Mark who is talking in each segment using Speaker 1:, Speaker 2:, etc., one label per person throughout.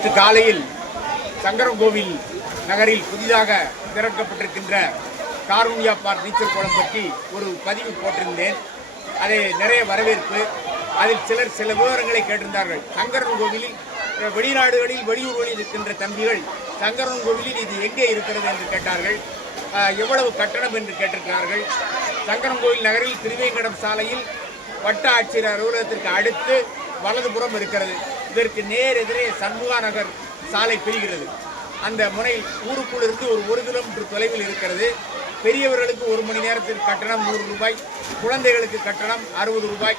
Speaker 1: இன்று காலையில் சங்கரங்கோவில் நகரில் புதிதாக திறக்கப்பட்டிருக்கின்ற காரூன்யா பார்க் நீச்சல் குளம் பற்றி ஒரு பதிவு போட்டிருந்தேன். அதை நிறைய வரவேற்பு. அதில் சிலர் சில விவரங்களை கேட்டிருந்தார்கள். சங்கரன் கோவிலில் வெளிநாடுகளில் வெளியூர்களில் இருக்கின்ற தம்பிகள் சங்கரன்கோவிலில் இது எங்கே இருக்கிறது? என்று கேட்டார்கள். எவ்வளவு கட்டணம்? என்று கேட்டிருக்கிறார்கள். சங்கரன் கோவில் நகரில் திருவேங்கடம் சாலையில் வட்ட ஆட்சியர் அலுவலகத்திற்கு அடுத்து வலதுபுறம் இருக்கிறது. இதற்கு நேர் எதிரே சண்முகா நகர் சாலை பிரிகிறது. அந்த முனையில் ஊருக்குள் இருந்து ஒரு ஒரு கிலோமீட்டர் தொலைவில் இருக்கிறது. பெரியவர்களுக்கு ஒரு மணி நேரத்திற்கு கட்டணம் நூறு ரூபாய் குழந்தைகளுக்கு கட்டணம் அறுபது ரூபாய்.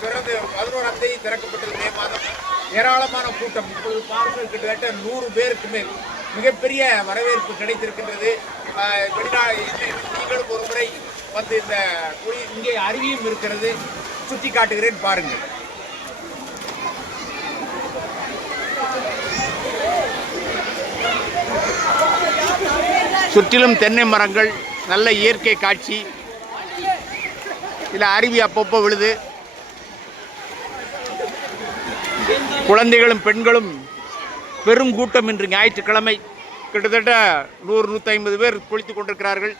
Speaker 1: திறந்து பதினோராம் தேதி திறக்கப்பட்டது மே மாதம். ஏராளமான கூட்டம். இப்பொழுது பாருங்கள் கிட்டத்தட்ட நூறு பேருக்கு மேல் மிகப்பெரிய வரவேற்பு கிடைத்திருக்கின்றது. ஆஹ், நீங்களும் ஒரு முறை வந்து இந்த இங்கே அருவியும் இருக்கிறது. சுற்றி காட்டுகிறேன் பாருங்கள். சுற்றிலும் தென்னை மரங்கள் நல்ல இயற்கை காட்சி. இதில் அருவி அப்பப்போ விழுது. குழந்தைகளும் பெண்களும் பெரும் கூட்டம் இன்று ஞாயிற்றுக்கிழமை. கிட்டத்தட்ட நூறு நூற்றி ஐம்பது பேர் குளித்துக் கொண்டிருக்கிறார்கள்.